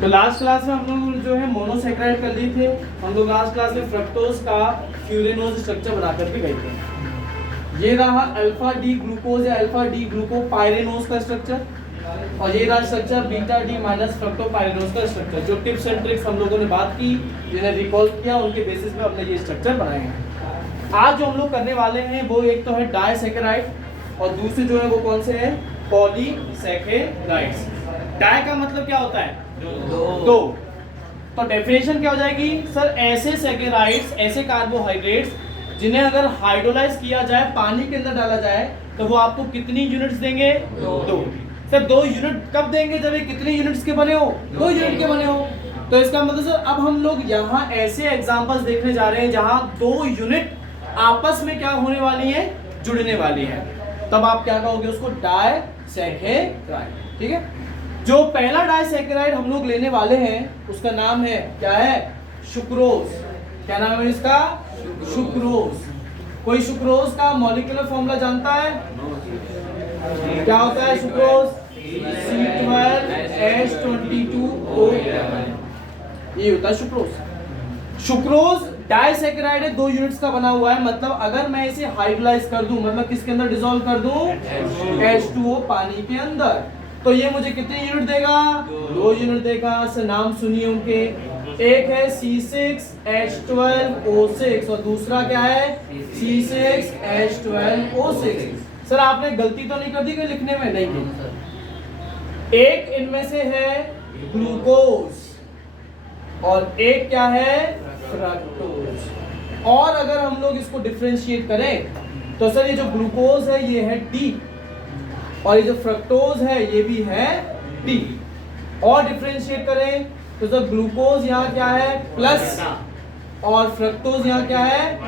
तो last class में हम लोग जो है मोनोसैकेराइड कर ली थे। हम लोग लास्ट क्लास में फ्रक्टोज का फ्यूरेनोज स्ट्रक्चर बना करके गए थे। ये रहा अल्फा डी ग्लूकोज या अल्फा डी ग्लूकोपाइरेनोज का स्ट्रक्चर, और ये रहा स्ट्रक्चर बीटा डी माइनस फ्रक्टोपाइरेनोज का स्ट्रक्चर। जो टिप्स एंड ट्रिक्स हम लोगों ने बात की, जिन्हें रिकॉल किया, उनके बेसिस पे हमने ये स्ट्रक्चर बनाए हैं। आज जो हम लोग करने वाले हैं वो एक तो है डाइसैकेराइड और दूसरे जो है वो कौन से हैं, पॉलीसैकेराइड्स। डाई का मतलब क्या होता है, दो। तो डेफिनेशन क्या हो जाएगी सर, ऐसे सैकेराइड्स, ऐसे कार्बोहाइड्रेट्स जिन्हें अगर हाइड्रोलाइज किया जाए, पानी के अंदर डाला जाए, तो वो आपको कितनी यूनिट्स देंगे, दो। सर 2 यूनिट कब देंगे, जब ये कितने यूनिट्स के बने हो, 2 यूनिट के बने हो। तो इसका मतलब सर अब हम लोग यहाँ ऐसे एग्जांपल्स देखने जा रहे हैं जहाँ 2 यूनिट आपस में क्या होने वाली है, जुड़ने वाली है। तब आप क्या कहोगे उसको, डाइसैकेराइड। ठीक है। जो पहला डाइसैकेराइड हम लोग लेने वाले हैं उसका नाम है, क्या है, सुक्रोज। क्या नाम है इसका, सुक्रोज। कोई सुक्रोज का मॉलिक्यूलर फॉर्मूला जानता है, क्या होता है सुक्रोज, C12H22O, ये होता है सुक्रोज। सुक्रोज डाइसैकेराइड है, 2 यूनिट्स का बना हुआ है। मतलब अगर मैं इसे हाइड्रोलाइज कर दूं, मतलब किसके अंदर डिसॉल्व कर दूं, H2O पानी के अंदर, तो ये मुझे कितने यूनिट देगा, 2 यूनिट देगा। से नाम सुनिए उनके, एक है C6H12O6 और दूसरा क्या है, C6H12O6। सर आपने गलती तो नहीं कर दी कोई लिखने में, नहीं की। एक इनमें से है ग्लूकोज और एक क्या है, फ्रक्टोज। और अगर हम लोग इसको डिफरेंशिएट करें तो सर ये जो ग्लूकोज है ये है D, और ये जो फ्रक्टोज है ये भी है D। और डिफरेंशिएट करें तो सर ग्लूकोज यहाँ क्या है, प्लस, और फ्रक्टोज यहाँ क्या है,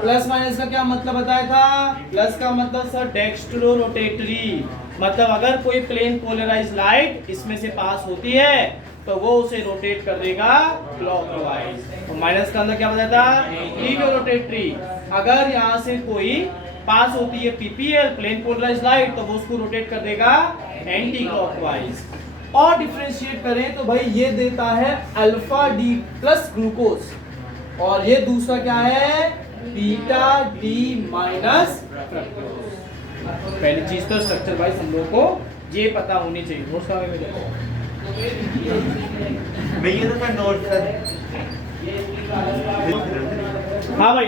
प्लस। माइनस का क्या मतलब बताया था, प्लस का मतलब सर डेक्स्ट्रो रोटेटरी। मतलब अगर कोई प्लेन पोलराइज लाइट इसमें से पास होती है तो वो उसे रोटेट कर देगा क्लॉकवाइज। तो माइनस का अंदर क्या बताया था, लीनियर रोटेटरी। अगर यहाँ से कोई पास होती है पीपीएल, प्लेन पोलराइज लाइट, तो वो उसको रोटेट कर देगा एंटी क्लॉकवाइज। और डिफरेंशिएट करें तो भाई ये देता है अल्फा डी प्लस ग्लूकोज, और ये दूसरा क्या है, बीटा डी माइनस फ्रक्टोज। पहली चीज तो स्ट्रक्चर वाइज हम लोगों को ये पता होनी चाहिए। नोट्स का में देखो भैया तो नोट कर। हाँ भाई,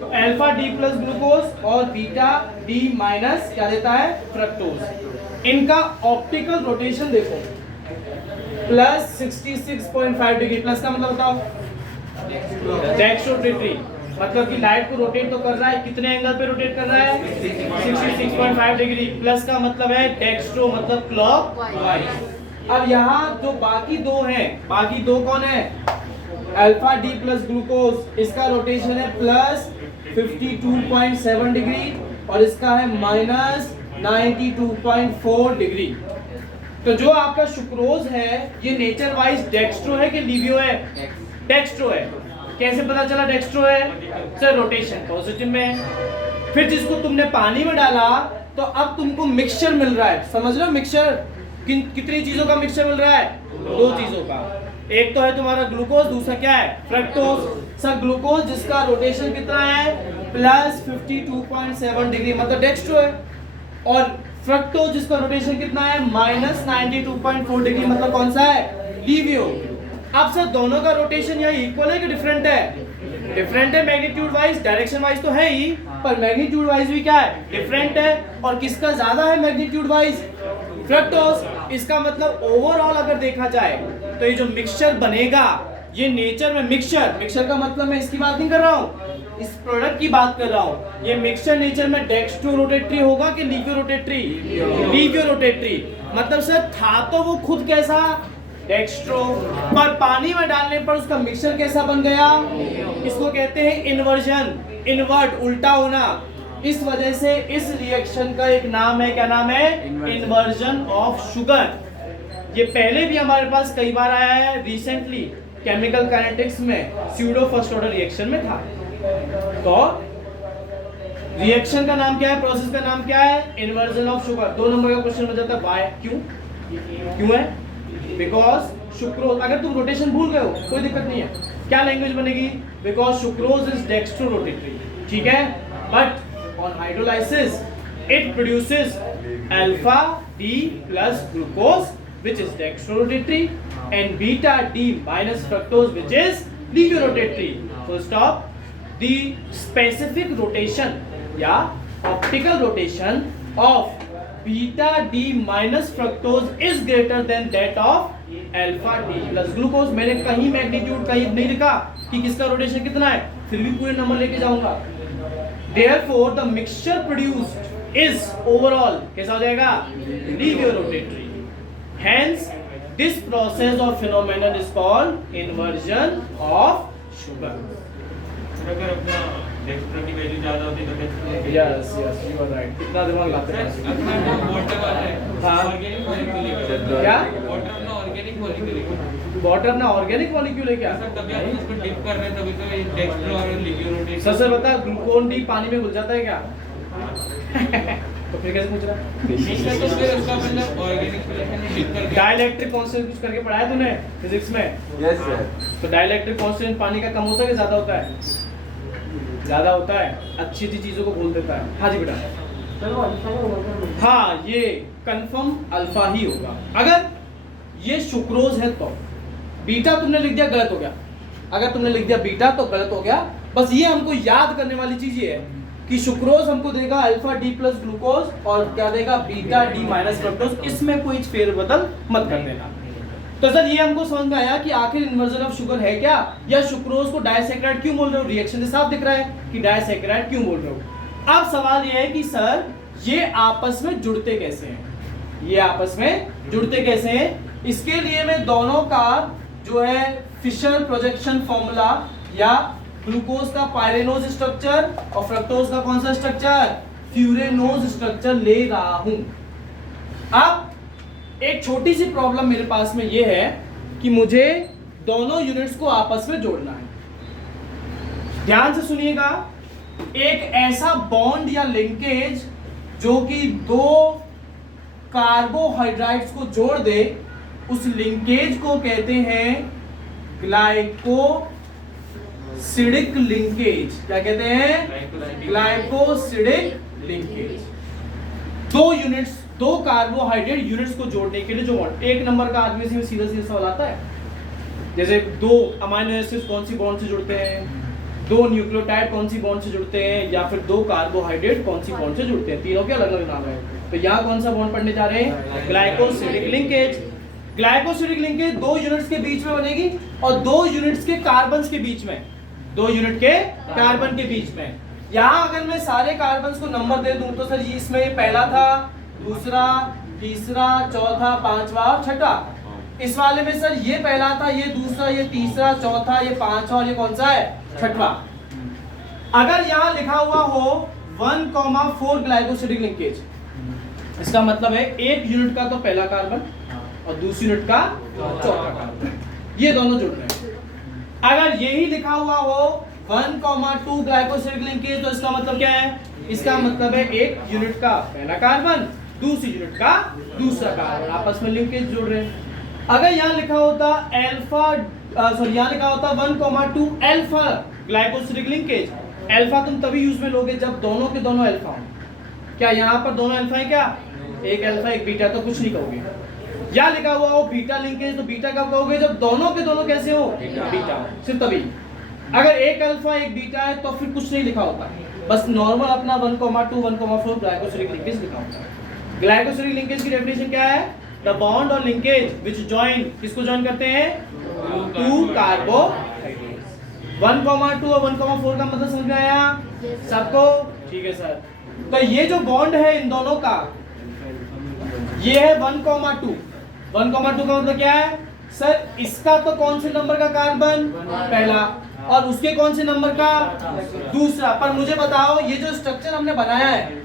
तो अल्फा डी प्लस ग्लूकोज और बीटा डी माइनस क्या देता है, फ्रक्टोज। इनका ऑप्टिकल रोटेशन देखो, प्लस 66.5 डिग्री। प्लस का मतलब बताओ, डेक्स्ट्रोरोटेटरी। मतलब कि लाइट को रोटेट तो कर रहा है, कितने एंगल पे रोटेट कर रहा है, 66.5 डिग्री। प्लस का मतलब है डेक्स्ट्रो, मतलब क्लॉकवाइज। अब यहाँ जो बाकी दो हैं, बाकी दो कौन है, अल्फा डी प्लस ग्लूकोज, इसका रोटेशन है प्लस 52.7 डिग्री और इसका है माइनस 92.4 डिग्री। तो जो आपका सुक्रोज है ये नेचर वाइज डेक्स्ट्रो है कि लीवियो है, डेक्स्ट्रो है। कैसे पता चला डेक्स्ट्रो है, सर रोटेशन पॉजिटिव में है। फिर जिसको तुमने पानी में डाला तो अब तुमको मिक्सचर मिल रहा है, समझ रहे हो, मिक्सचर कितनी चीजों का मिक्सचर मिल रहा है, 2 चीजों का। एक तो है तुम्हारा ग्लूकोज, दूसरा क्या है, फ्रक्टोज। सर ग्लूकोज जिसका रोटेशन कितना है, प्लस 52.7 डिग्री, मतलब डेक्स्ट्रो है। और फ्रक्टोज जिसका रोटेशन कितना है, माइनस 92.4 डिग्री, मतलब कौन सा है, लीवियो। अब सर दोनों का रोटेशन यहाँ इक्वल है कि डिफरेंट है, डिफरेंट है। मैग्नीट्यूड वाइज, डायरेक्शन वाइज तो है ही, पर मैग्नीट्यूड वाइज भी क्या है, डिफरेंट है। और किसका ज्यादा है मैग्नीट्यूड वाइज, फ्रक्टोज। इसका मतलब ओवरऑल अगर देखा जाए तो ये जो मिक्सचर बनेगा, ये नेचर में मिक्सचर, मिक्सचर का मतलब मैं इसकी बात नहीं कर रहा हूँ, इस प्रोडक्ट की बात कर रहा हूँ। ये मिक्सचर नेचर में डेक्स्ट्रो रोटेटरी होगा कि लीवियो रोटेटरी, लीवियो रोटेटरी। मतलब सर था तो वो खुद कैसा, डेक्स्ट्रो, पर पानी में डालने पर उसका मिक्सचर कैसा बन गया, इसको कहते हैं इन्वर्जन, इन्वर्ट, उल्टा होना। इस वजह से इस रिएक्शन का एक नाम है, क्या नाम है, इन्वर्जन ऑफ शुगर। ये पहले भी हमारे पास कई बार आया है, रिसेंटली केमिकल काइनेटिक्स में स्यूडो फर्स्ट ऑर्डर रिएक्शन में था। तो रिएक्शन का नाम क्या है, प्रोसेस का नाम क्या है, इन्वर्जन ऑफ शुगर। 2 नंबर का क्वेश्चन हो जाता है, व्हाई, क्यों, क्यों है, बिकॉज सुक्रोज, अगर तुम रोटेशन भूल गए हो कोई दिक्कत नहीं है, क्या लैंग्वेज बनेगी, because sucrose is dextrorotatory, ठीक है, but on hydrolysis it produces alpha D plus glucose which is dextrorotatory and beta D minus fructose which is levorotatory. So stop. The specific rotation या optical rotation of beta D minus fructose is greater than that of alpha D plus glucose. मैंने कहीं magnitude कहीं नहीं लिखा कि किसका rotation कितना है, फिर भी पूरे नंबर लेके जाऊंगा. Therefore the mixture produced is overall कैसा हो जाएगा, levorotatory. Hence, this process or phenomenon is called inversion of sugar. अगर अपना डेक्स्ट्रो की वैल्यू ज्यादा होती तो Yes, yes, you are right. कितना दिमाग लाते हैं? अपना जो वाटर वाला है, हाँ. ऑर्गेनिक मॉलिक्यूल क्या? वाटर अपना ऑर्गेनिक मॉलिक्यूल है. वाटर अपना ऑर्गेनिक मॉलिक्यूल है क्या? सर तभी आप उसको डिप कर रहे हैं, तभी तो ये डेक्स्ट्रो और लिग्यूरोटेशन. सर बता, ग्लूकोन डी पानी में घुल जाता है क्या? तो फिर कैसे पूछ रहा है? इसमें तो फिर उसका मतलब ऑर्गेनिक रिलेशन डिप करके डाइलेक्ट्रिक कांस्टेंट यूज करके पढ़ाया तूने फिजिक्स में? Yes sir. तो डाइलेक्ट्रिक कांस्टेंट पानी का कम होता है कि ज्यादा होता है? ज्यादा होता है. अच्छी अच्छी चीजों को भूल देता है. हाँ जी बेटा. हाँ, ये कंफर्म अल्फा ही होगा. अगर ये सुक्रोज है तो बीटा तुमने लिख दिया गलत हो गया. अगर तुमने लिख दिया बीटा तो गलत हो गया. बस ये हमको याद करने वाली चीज ये है कि सुक्रोज हमको देगा अल्फा डी प्लस ग्लूकोज और क्या देगा, बीटा डी माइनस फ्रक्टोज. इसमें कोई फेरबदल मत कर देना. तो सर ये हमको समझ में आया कि आखिर इन्वर्जन ऑफ शुगर है क्या, या सुक्रोज को डाइसैकेराइड क्यों बोल रहे हो. रिएक्शन से साफ दिख रहा है कि डाइसैकेराइड क्यों बोल रहे हो. अब सवाल ये है कि सर ये आपस में जुड़ते कैसे हैं, ये आपस में जुड़ते कैसे हैं. इसके लिए मैं दोनों का जो है फिशर प्रोजेक्शन फॉर्मूला या ग्लूकोज का पायरेनोज स्ट्रक्चर और फ्रक्टोज का कौन सा स्ट्रक्चर, फ्यूरेनोज स्ट्रक्चर ले रहा हूं. अब एक छोटी सी प्रॉब्लम मेरे पास में ये है कि मुझे दोनों यूनिट्स को आपस में जोड़ना है. ध्यान से सुनिएगा. एक ऐसा बॉन्ड या लिंकेज जो कि दो कार्बोहाइड्रेट्स को जोड़ दे, उस लिंकेज को कहते हैं ग्लाइकोसिडिक लिंकेज. क्या कहते हैं, ग्लाइकोसिडिक लिंकेज. दो यूनिट्स, दो कार्बोहाइड्रेट यूनिट्स को जोड़ने के लिए जो बॉन्ड. एक नंबर का आदमी से सीधा सीधा सवाल आता है, जैसे दो अमीनो एसिड्स कौन सी बॉन्ड से जुड़ते हैं, दो न्यूक्लियोटाइड कौन सी बॉन्ड से जुड़ते हैं, या फिर दो कार्बोहाइड्रेट कौन सी बॉन्ड से जुड़ते हैं. तीनों के अलग अलग नाम है. तो यहाँ कौन सा बॉन्ड पढ़ने जा रहे हैं, ग्लाइकोसिडिक लिंकेज. ग्लाइकोसिडिक लिंकेज दो यूनिट्स के बीच में बनेगी और दो यूनिट्स के कार्बन्स के बीच में, दो यूनिट के कार्बन के बीच में. यहाँ अगर मैं सारे कार्बन्स को नंबर दे दूं तो सर ये इसमें पहला था, दूसरा, तीसरा, चौथा, पांचवा और छठा. इस वाले में सर ये पहला था, ये दूसरा, ये तीसरा, चौथा, ये पांचवा और ये कौन सा है, छठवा. अगर यहाँ लिखा हुआ हो 1,4 ग्लाइकोसिडिक लिंकेज, इसका मतलब है एक यूनिट का तो पहला कार्बन और दूसरी यूनिट का चौथा कार्बन, ये दोनों जुड़ रहे हैं. अगर यही लिखा हुआ हो 1,2 ग्लाइकोसिडिक लिंकेज, तो इसका मतलब क्या है, इसका मतलब है एक यूनिट का पहला कार्बन, दूसरी यूनिट का दूसरा कार्बन, आपस में लिंकेज जोड़ रहे हैं. अगर यहाँ लिखा होता अल्फा, सॉरी यहाँ लिखा होता 1,2 अल्फा ग्लाइकोसिडिक लिंकेज. अल्फा तुम तभी यूज में लोगे जब दोनों के दोनों अल्फा हो. क्या यहाँ पर दोनों अल्फा है क्या, एक अल्फा एक बीटा, तो कुछ नहीं कहोगे. या लिखा हुआ हो बीटा लिंकेज, तो बीटा कब कहोगे, जब दोनों के दोनों कैसे हो, बीटा, सिर्फ तभी. अगर एक अल्फा एक बीटा है तो फिर कुछ नहीं लिखा होता, बस नॉर्मल अपना 1,2 1,4 ग्लाइकोसिडिक लिंकेज लिखा होता है. ग्लाइकोसिडिक लिंकेज की डेफिनेशन क्या है, द बॉन्ड और लिंकेज विच जॉइन, किसको जॉइन करते हैं, टू कार्बोहाइड्रेट्स. 1,2 और 1,4 का मतलब समझ में आया सबको, ठीक है सर. तो ये जो बॉन्ड है इन दोनों का, ये है 1,2. 1,2 का मतलब क्या है सर, इसका तो कौन से नंबर का कार्बन, पहला, और उसके कौन से नंबर का, दूसरा. पर मुझे बताओ ये जो स्ट्रक्चर हमने बनाया है,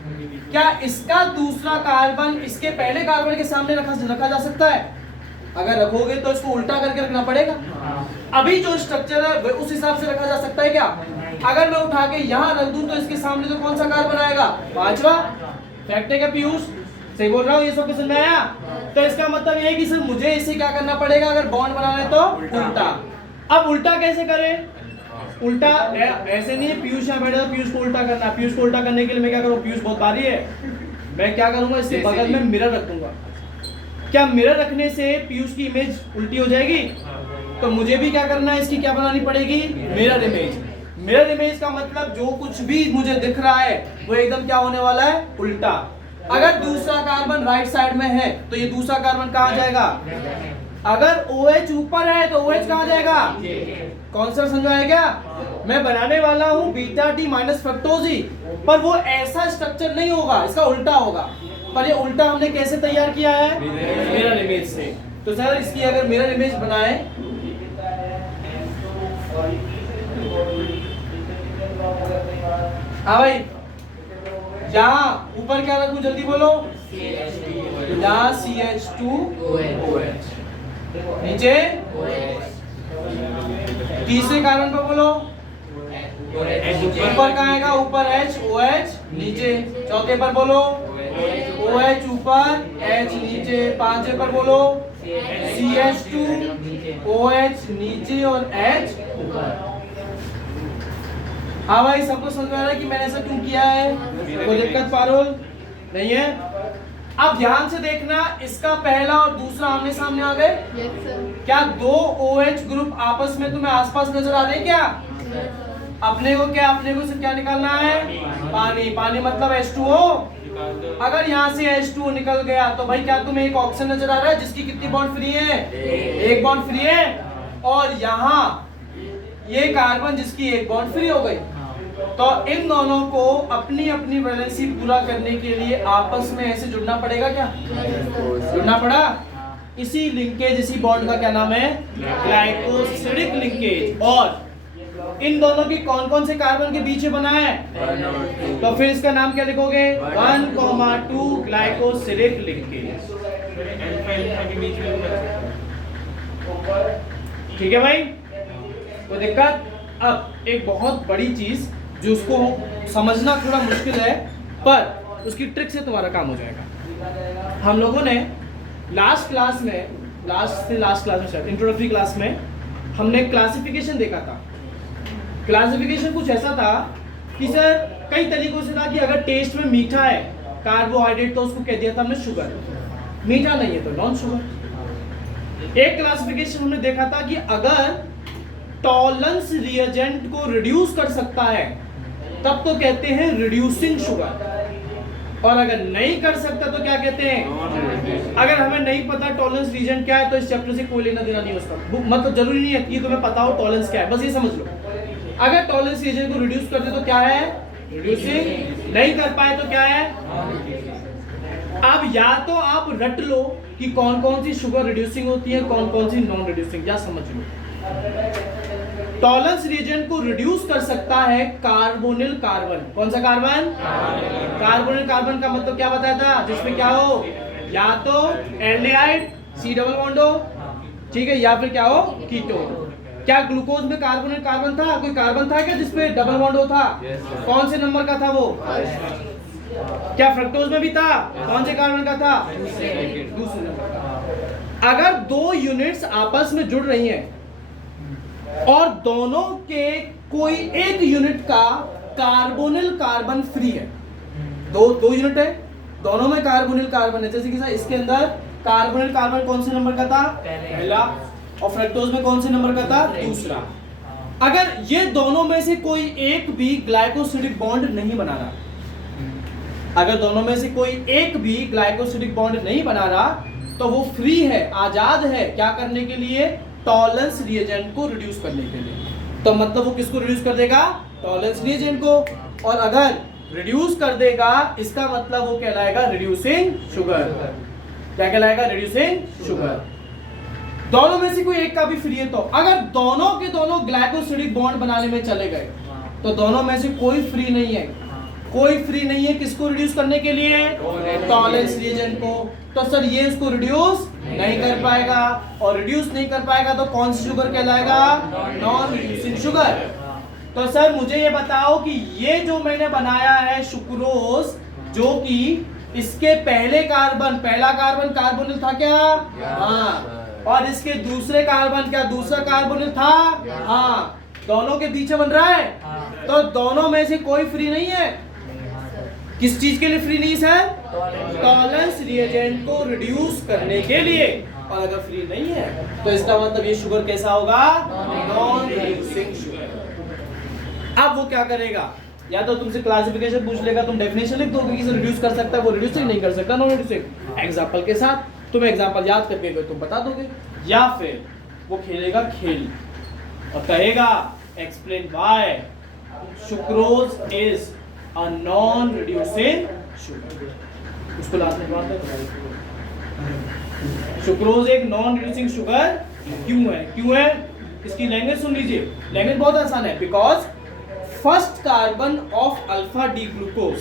क्या इसका दूसरा कार्बन इसके पहले कार्बन के सामने रखा जा सकता है? अगर रखोगे तो इसको उल्टा करके रखना पड़ेगा. अभी जो स्ट्रक्चर है वह उस हिसाब से रखा जा सकता है क्या? अगर मैं उठा के यहाँ रख दूं तो इसके सामने तो कौन सा कार्बन आएगा, पांचवा. फैक्ट है क्या पीयूष, सही बोल रहा हूँ, ये सब समझ में आया. तो इसका मतलब ये है कि सर मुझे इसे क्या करना पड़ेगा अगर बॉन्ड बनाना है तो उल्टा। अब उल्टा कैसे करें? उल्टा ऐसे नहीं है पीयूष यहाँ बैठा तो पीयूष को उल्टा करना है। पीयूष को उल्टा करने के लिए मैं क्या करूँ? पीयूष बहुत भारी है, मैं क्या करूंगा इसके बगल में मिरर रख दूंगा। क्या मिरर रखने से पीयूष की इमेज उल्टी हो जाएगी? तो मुझे भी क्या करना है, इसकी क्या बनानी पड़ेगी? Mirror image. मिरर इमेज का मतलब जो कुछ भी मुझे दिख रहा है वो एकदम क्या होने वाला है? उल्टा। अगर दूसरा कार्बन राइट साइड में है तो ये दूसरा कार्बन कहाँ जाएगा? अगर OH ऊपर है तो OH कहाँ जाएगा? कॉन्सेप्ट समझ आया क्या? मैं बनाने वाला हूँ बीटा टी माइनस फ्रक्टोज ही, पर वो ऐसा स्ट्रक्चर नहीं होगा, इसका उल्टा होगा। पर ये उल्टा हमने कैसे तैयार किया है? मिरर इमेज से। तो सर इसकी अगर मिरर इमेज बनाए, हाँ भाई, यहाँ ऊपर क्या रखूं जल्दी बोलो? यहाँ CH2OH, नीचे तीसरे कार्बन पर बोलो ऊपर कहाँ आएगा? ऊपर HOH, नीचे चौथे पर बोलो OH ऊपर H नीचे, पांचवे पर बोलो CH2OH नीचे और H ऊपर। हाँ भाई, सबको समझ में आ रहा है कि मैंने ऐसा क्यों किया है? कोई दिक्कत पारुल नहीं है? अब ध्यान से देखना, इसका पहला और दूसरा आमने सामने आ गए। क्या दो OH ग्रुप आपस में तुम्हें आसपास नजर आ रहे हैं क्या? अपने को क्या, अपने को से क्या निकालना है? पानी। पानी मतलब H2O। अगर यहाँ से H2O निकल गया तो भाई क्या तुम्हें एक ऑक्सीजन नजर आ रहा है जिसकी कितनी बॉन्ड फ्री है? एक बॉन्ड फ्री है। और यहाँ ये कार्बन जिसकी एक बॉन्ड फ्री हो गई। तो इन दोनों को अपनी अपनी वैलेंसी पूरा करने के लिए आपस में ऐसे जुड़ना पड़ेगा क्या? जुड़ना पड़ा। इसी लिंकेज, इसी बॉन्ड का क्या नाम है? Glycosidic linkage. और इन दोनों के कौन कौन से कार्बन के बीच में बना है? तो फिर इसका नाम क्या लिखोगे? 1,2 ग्लाइकोसिडिक लिंकेज। ठीक है भाई, कोई दिक्कत? अब एक बहुत बड़ी चीज जो उसको समझना थोड़ा मुश्किल है, पर उसकी ट्रिक से तुम्हारा काम हो जाएगा। हम लोगों ने लास्ट क्लास में इंट्रोडक्टरी क्लास में हमने क्लासिफिकेशन देखा था। क्लासिफिकेशन कुछ ऐसा था कि सर कई तरीकों से था कि अगर टेस्ट में मीठा है कार्बोहाइड्रेट तो उसको कह दिया था हमने शुगर, मीठा नहीं है तो नॉन शुगर। एक क्लासिफिकेशन हमने देखा था कि अगर टॉलरेंस रिएजेंट को रिड्यूस कर सकता है तब तो कहते हैं रिड्यूसिंग शुगर, और अगर नहीं कर सकता तो क्या कहते हैं? अगर हमें नहीं पता टॉलरेंस रिएजेंट क्या है तो इस चैप्टर से कोई लेना देना नहीं उसका, मतलब जरूरी नहीं है कि तुम्हें पता हो टॉलरेंस क्या है, बस ये समझ लो। अगर टॉलरेंस रिएजेंट को रिड्यूस कर दे तो क्या है? रिड्यूसिंग। नहीं कर पाए तो क्या है? अब या तो आप रट लो कि कौन कौन सी शुगर रिड्यूसिंग होती है, कौन कौन सी नॉन रिड्यूसिंग, या समझ लो। टॉलरेंस रिएजेंट को रिड्यूस कर सकता है कार्बोनिल कार्बन। कौन सा कार्बन? कार्बोनिल कार्बन का मतलब क्या बताया था? जिसमें क्या हो, या तो एल्डिहाइड C डबल बॉन्ड हो, ठीक है, या फिर क्या हो, कीटोन। क्या ग्लूकोज में कार्बोनिल कार्बन था? कोई कार्बन था क्या जिसपे डबल बॉन्ड हो था? कौन से नंबर का था वो? क्या फ्रक्टोज में भी था? कौन से कार्बन का था? दूसरे नंबर का। अगर दो यूनिट्स आपस में जुड़ रही हैं और दोनों के कोई एक यूनिट का कार्बोनिल कार्बन फ्री है, दो यूनिट है, दोनों में कार्बोनिल कार्बन है, जैसे कि इसके अंदर कार्बोनिल कार्बन कौन से नंबर का था? पहला। और फ्रक्टोज में कौन से नंबर का था? दूसरा। अगर ये दोनों में से कोई एक भी ग्लाइकोसिडिक बॉन्ड नहीं बना रहा, अगर दोनों में से कोई एक भी ग्लाइकोसिडिक बॉन्ड नहीं बना रहा तो वो फ्री है, आजाद है, क्या करने के लिए? टॉलरेंस रिएजेंट को रिड्यूस करने के लिए। तो मतलब वो किसको रिड्यूस कर देगा? टॉलरेंस रिएजेंट को। और अगर रिड्यूस कर देगा इसका मतलब वो कहलाएगा रिड्यूसिंग शुगर। क्या कहलाएगा? Reducing sugar. दोनों में से कोई एक का भी फ्री है तो अगर दोनों के दोनों ग्लाइकोसिडिक बॉन्ड बनाने में चले गए तो दोनों में से कोई फ्री नहीं है, कोई फ्री नहीं है किसको रिड्यूस करने के लिए? टॉलरेंस रिएजेंट को। तो सर ये इसको रिड्यूस नहीं कर पाएगा, और रिड्यूस नहीं कर पाएगा तो कौन सी शुगर कहलाएगा? Non reducing sugar. तो सर मुझे ये बताओ कि ये जो मैंने बनाया है सुक्रोज, जो कि इसके पहले कार्बन, पहला कार्बन कार्बोनिल था क्या? हाँ। और इसके दूसरे कार्बन क्या दूसरा कार्बोनिल था? हाँ। दोनों के बीच में बन रहा है, तो दोनों में से कोई फ्री नहीं है। किस चीज के लिए फ्री नहीं सर? टॉलरेंस रिएजेंट को रिड्यूस करने के लिए। और अगर फ्री नहीं है तो इसका मतलब ये शुगर कैसा होगा? Non reducing sugar. अब वो क्या करेगा? या तो तुमसे क्लासिफिकेशन पूछ लेगा, तुम डेफिनेशन लिख दोगे कि रिड्यूस कर सकता है, वो रिड्यूसिंग नहीं कर सकता, नॉन रिड्यूसिंग। एग्जांपल के साथ तुम एग्जांपल याद करके तुम बता दोगे, या फिर वो खेलेगा खेल और कहेगा explain why sucrose is a non reducing sugar. उसको लास्ट में बात है, सुक्रोज एक नॉन रिड्यूसिंग शुगर क्यों है? क्यों है? इसकी लैंग्वेज सुन लीजिए, लैंग्वेज बहुत आसान है। Because first carbon of alpha D glucose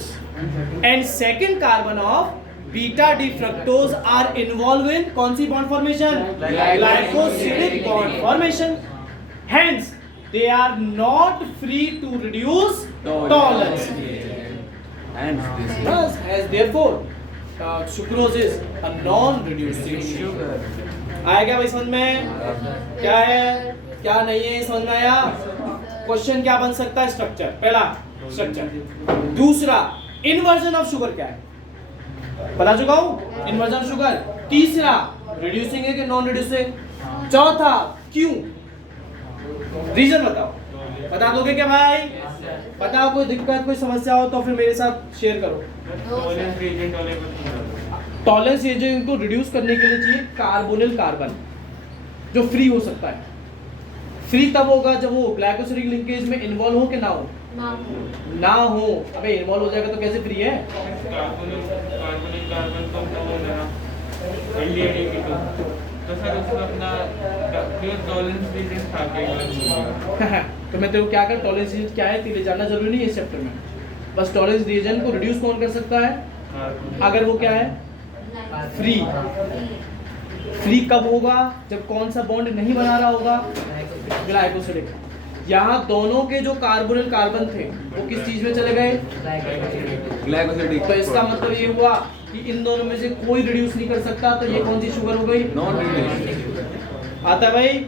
and second carbon of beta D fructose are involve in कौन सी bond formation? Glycosidic bond formation. Hence they are not free to reduce tolerance and thus as therefore sucrose is a non reducing sugar। आएगा भाई समझ में? क्या है क्या नहीं है समझ में आया? क्वेश्चन क्या बन सकता है? स्ट्रक्चर, पहला स्ट्रक्चर। दूसरा इन्वर्जन ऑफ शुगर क्या है बता चुका हूं, इन्वर्जन शुगर। तीसरा रिड्यूसिंग है कि नॉन रिड्यूसिंग। चौथा क्यों, रीजन बताओ। बता दोगे क्या भाई? बताओ, कोई दिक्कत कोई समस्या हो तो फिर मेरे साथ शेयर करो। टॉलरेंस एजेंट को रिड्यूस करने के लिए चाहिए कार्बोनिल कार्बन जो फ्री हो सकता है। फ्री तब होगा जब वो ग्लाइकोसिडिक लिंकेज में इन्वॉल्व हो कि ना हो? ना हो। अबे इन्वॉल्व हो जाएगा तो कैसे फ्री है? कार्बोनिल कार्बन तो सर उसमें अपना प्योर टॉलरेंस रीजन था क्या? तो मैं तेरे को क्या कर, टॉलरेंस रीजन क्या है तेरे जानना जरूरी नहीं है इस चैप्टर में। बस टॉलरेंस रीजन को रिड्यूस कौन कर सकता है? अगर वो क्या है? फ्री। फ्री कब होगा? जब कौन सा बॉन्ड नहीं बना रहा होगा? ग्लाइकोसिडिक। यहाँ दोनों के जो कार्बोनिल कार्बन थे वो किस चीज में चले गए? ग्लाइकोसिडिक। तो इसका मतलब ये हुआ कि इन दोनों में से कोई रिड्यूस नहीं कर सकता, तो ये कौन सी शुगर हो गई? Non reducing. आता है भाई?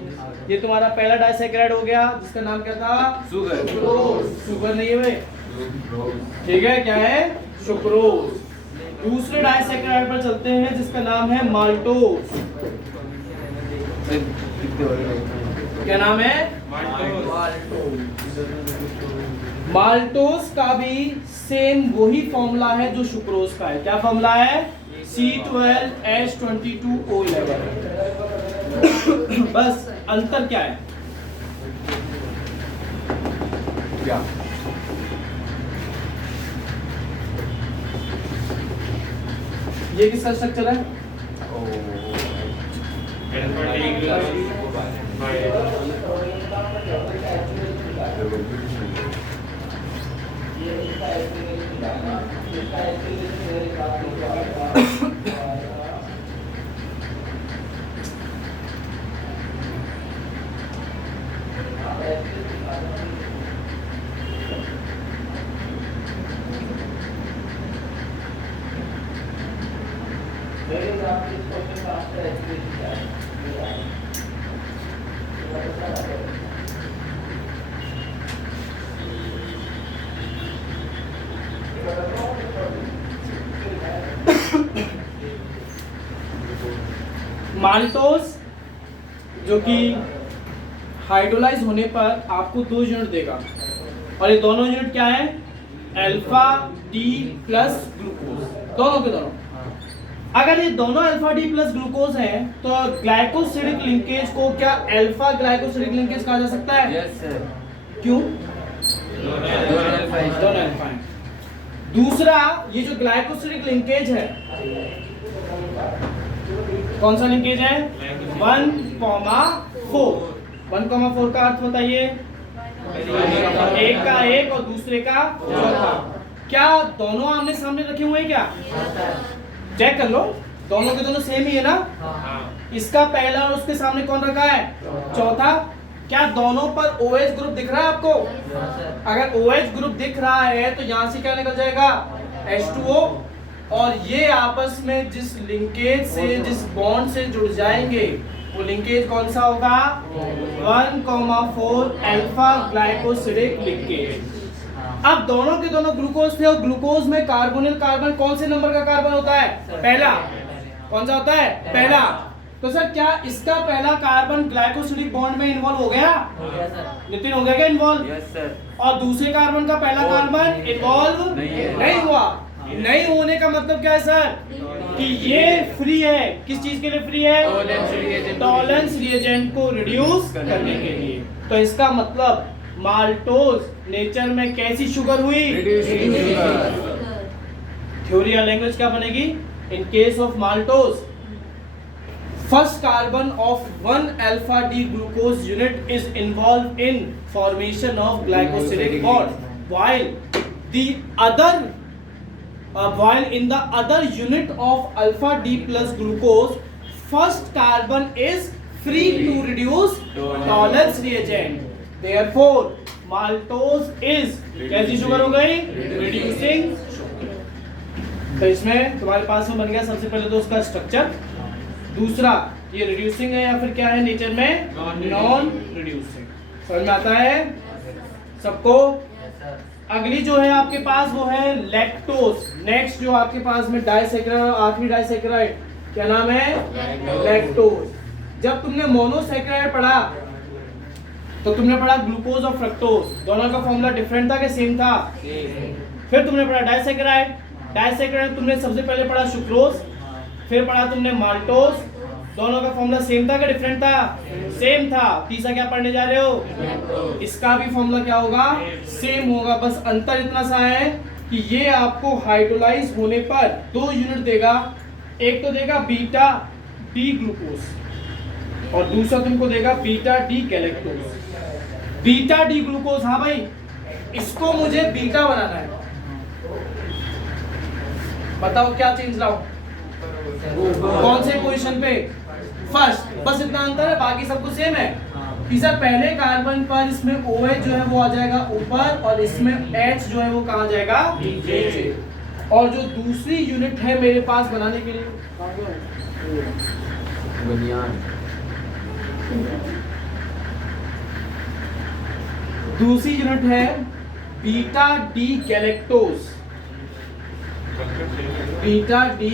ये तुम्हारा पहला डाइसैकेराइड हो गया जिसका नाम क्या था? सुगर। सुगर नहीं है भाई, ठीक है, क्या है? सुक्रोज। दूसरे डाइसैकेराइड पर चलते हैं जिसका नाम है माल्टोज। क्या नाम है? माल्टोज का भी सेम वही फॉर्मूला है जो सुक्रोज का है। क्या फॉर्मूला है? C12H22O11। बस अंतर क्या है? क्या? ये किसका स्ट्रक्चर है? माल्टोज जो कि हाइड्रोलाइज होने पर आपको 2 यूनिट देगा और ये दोनों यूनिट क्या है? अल्फा डी प्लस ग्लूकोज, दोनों के दोनों। अगर ये दोनों अल्फा डी प्लस ग्लूकोज हैं तो ग्लाइकोसिडिक लिंकेज को क्या अल्फा ग्लाइकोसिडिक लिंकेज कहा जा सकता है? Yes sir. क्यों? दोनों अल्फा हैं। दूसरा, ये जो ग्लाइकोसिडिक लिंकेज है कौन सा लिंकेज है? 1,4। 1,4 का अर्थ बताइए। एक का एक और दूसरे का चौथा। क्या दोनों आमने सामने रखे हुए हैं क्या? चेक कर लो, दोनों के दोनों सेम ही है ना? इसका पहला और उसके सामने कौन रखा है? चौथा। क्या दोनों पर OH ग्रुप दिख रहा है आपको? अगर OH ग्रुप दिख रहा है तो यहां से क्या निकल जाएगा? H2O। और ये आपस में जिस लिंकेज से, जिस बॉन्ड से जुड़ जाएंगे, वो लिंकेज कौन सा होगा? 1,4 अल्फा ग्लाइकोसिडिक लिंकेज। अब दोनों के दोनों ग्लूकोज थे और ग्लूकोज में कार्बोनिल कार्बन कौन से नंबर का कार्बन होता है? पहला। कौन सा होता है? पहला। तो सर क्या इसका पहला कार्बन ग्लाइकोसिडिक बॉन्ड में इन्वॉल्व हो गया? नितिन, हो गया क्या इन्वॉल्व? Yes sir. और दूसरे कार्बन का पहला कार्बन इन्वॉल्व नहीं हुआ। नहीं होने का मतलब क्या है सर? कि ये फ्री है। किस चीज के लिए फ्री है? टॉलरेंस रिएजेंट को रिड्यूस करने के लिए। तो इसका मतलब माल्टोज नेचर में कैसी शुगर हुई? थ्योरी या लैंग्वेज क्या बनेगी? In case of maltose, first carbon of 1 alpha D glucose unit is involved in formation of glycosidic bond, while in the other unit of alpha D plus glucose, first carbon is free to reduce Tollens reagent. Therefore, maltose is कैसी sugar हो गई? Reducing sugar. तो इसमें तुम्हारे पास में बन गया सबसे पहले तो उसका स्ट्रक्चर, दूसरा ये रिड्यूसिंग है या फिर क्या है नेचर में? Non reducing. समझ में आता है सबको? अगली जो है आपके पास वो है लैक्टोज। नेक्स्ट जो आपके पास में डाइसैकराइड, आखिरी डाइसैकराइड, क्या नाम है? लैक्टोज। जब तुमने मोनोसैकराइड पढ़ा तो तुमने पढ़ा ग्लूकोज और फ्रक्टोज, दोनों का फॉर्मूला डिफरेंट था कि सेम था? फिर तुमने पढ़ा डाइसैकराइड। डाइसैकराइड तुमने सबसे पहले पढ़ा सुक्रोज, फिर पढ़ा तुमने माल्टोज, दोनों का फॉर्मूला सेम था कि डिफरेंट था? सेम था। तीसरा क्या पढ़ने जा रहे हो? इसका भी फॉर्मूला क्या होगा? सेम होगा। बस अंतर इतना सा है कि ये आपको हाइड्रोलाइज होने पर 2 यूनिट देगा। एक तो देगा बीटा डी ग्लूकोज और दूसरा तुमको देगा beta D galactose. Beta D glucose, हाँ भाई, इसको मुझे बीटा बनाना है। बताओ क्या चेंज लाओ? कौन से पोजीशन पे? फर्स्ट। बस इतना अंतर है, बाकी सब कुछ सेम है। तीसरा, पहले कार्बन पर इसमें OH जो है वो आ जाएगा ऊपर और इसमें H जो है वो कहाँ जाएगा? नीचे। और जो दूसरी यूनिट है मेरे पास बनाने के लिए, दूसरी यूनिट है beta D galactose. Beta D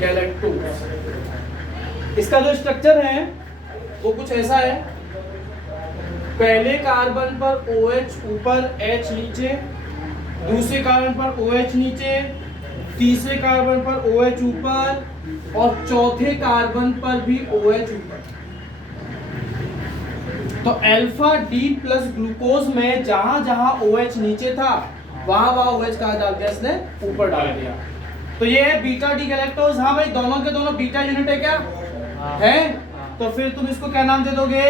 galactose. इसका जो स्ट्रक्चर है वो कुछ ऐसा है। पहले कार्बन पर OH ऊपर, H नीचे, दूसरे कार्बन पर OH नीचे, तीसरे कार्बन पर OH ऊपर और चौथे कार्बन पर भी OH ऊपर। तो अल्फा डी प्लस ग्लूकोज में जहां जहां OH नीचे था वहां OH कहाँ डाल दिया? इसने ऊपर डाल दिया। तो ये है बीटा डी गैलेक्टोज। हाँ भाई, दोनों के दोनों बीटा यूनिट है क्या? है। तो फिर तुम इसको क्या नाम दे दोगे?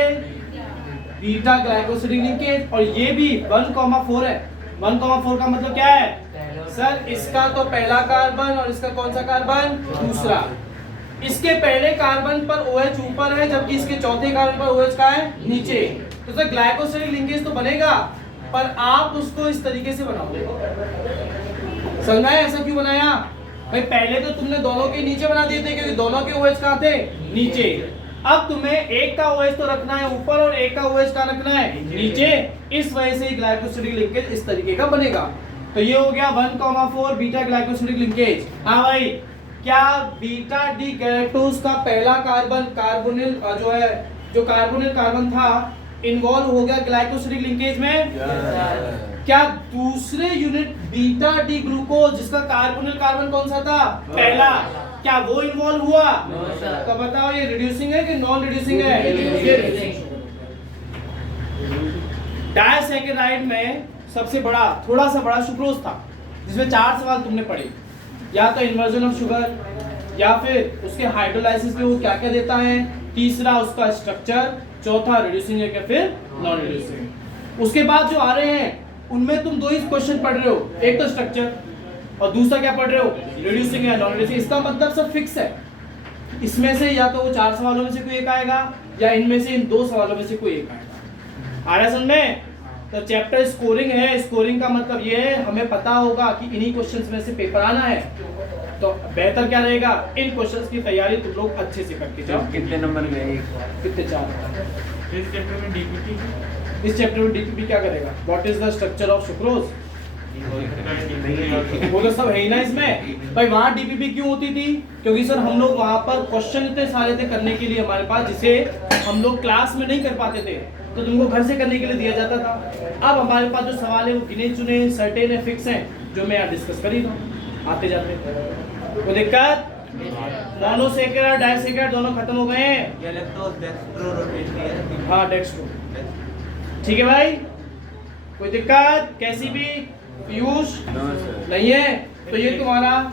Beta glycosidic linkage. और ये भी 1,4 है। 1,4 का मतलब क्या है सर? इसका तो पहला कार्बन और इसका कौन सा कार्बन? दूसरा। इसके पहले कार्बन पर OH ऊपर है जबकि इसके चौथे कार्बन पर OH का है नीचे। तो सर ग्लाइकोसिडिक लिंकेज तो बनेगा, पर आप उसको इस तरीके से बनाओगे। समझ में? ऐसा क्यों बनाया भाई? पहले तो तुमने दोनों के नीचे बना दिए थे क्योंकि दोनों के OH कहाँ थे? नीचे। अब तुम्हें एक का OH तो रखना है ऊपर और एक का OH कहाँ रखना है? नीचे। इस वजह से ग्लाइकोसिडिक लिंकेज इस तरीके का बनेगा। तो ये हो गया 1,4 बीटा ग्लाइकोसिडिक लिंकेज। हाँ भाई, क्या बीटा डी गैलेक्टोज का पहला कार्बन कार्बोनिल जो है, जो कार्बोनिल कार्बन था, इन्वॉल्व हो गया ग्लाइकोसिडिक लिंकेज में? क्या दूसरे यूनिट बीटा डी ग्लूकोज जिसका कार्बोनिल कार्बन कौन सा था? पहला। क्या वो इन्वॉल्व हुआ? तो बताओ ये रिड्यूसिंग है कि नॉन रिड्यूसिंग है? डाइसैकराइड में सबसे बड़ा, थोड़ा सा बड़ा सुक्रोज था जिसमें 4 सवाल तुमने पढ़े। या तो इन्वर्जन ऑफ शुगर, या फिर उसके हाइड्रोलाइसिस में वो क्या क्या देता है, तीसरा उसका स्ट्रक्चर, चौथा रिड्यूसिंग है क्या फिर नॉन रिड्यूसिंग। उसके बाद जो आ रहे हैं उनमें तुम 2 ही क्वेश्चन पढ़ रहे हो, एक तो स्ट्रक्चर और दूसरा क्या पढ़ रहे हो? रिड्यूसिंग है नॉन रिड्यूसिंग। इसका मतलब सब फिक्स है। इसमें से या तो वो 4 सवालों में से कोई एक आएगा या इनमें से इन 2 सवालों में से कोई एक आएगा। आ रहा है समझ में? तो चैप्टर स्कोरिंग है, स्कोरिंग का मतलब ये है हमें पता होगा कि इन्हीं क्वेश्चंस में से पेपर आना है, तो बेहतर क्या रहेगा, इन क्वेश्चंस की तैयारी तुम लोग अच्छे से करके जाओ। कितने नंबर गए? कितने? 4। इस चैप्टर में डीपीटी, इस चैप्टर में डीपीपी क्या करेगा, what is the structure of sucrose, वो तो सब है ही ना इसमें। भाई वहाँ डीपीपी क्यों होती थी, क्योंकि सर हम लोग वहाँ पर क्वेश्चन इतने सारे थे करने के लिए हमारे पास, जिसे हम लोग क्लास में नहीं कर पाते थे, तो तुमको घर से करने के लिए दिया जाता था। अब हमारे पास जो सवाल है वो गिने चुने सर्टेन है, फिक्स हैं, जो मैं यहाँ डिस्कस कर ही रहा हूँ आते जाते। कोई दिक्कत? मोनोसेकेराइड डाइसेकेराइड दोनों खत्म हो गए हैं। हाँ डेक्स्ट्रो, ठीक है भाई, कोई दिक्कत कैसी भी पीयूष नहीं है? तो ये तुम्हारा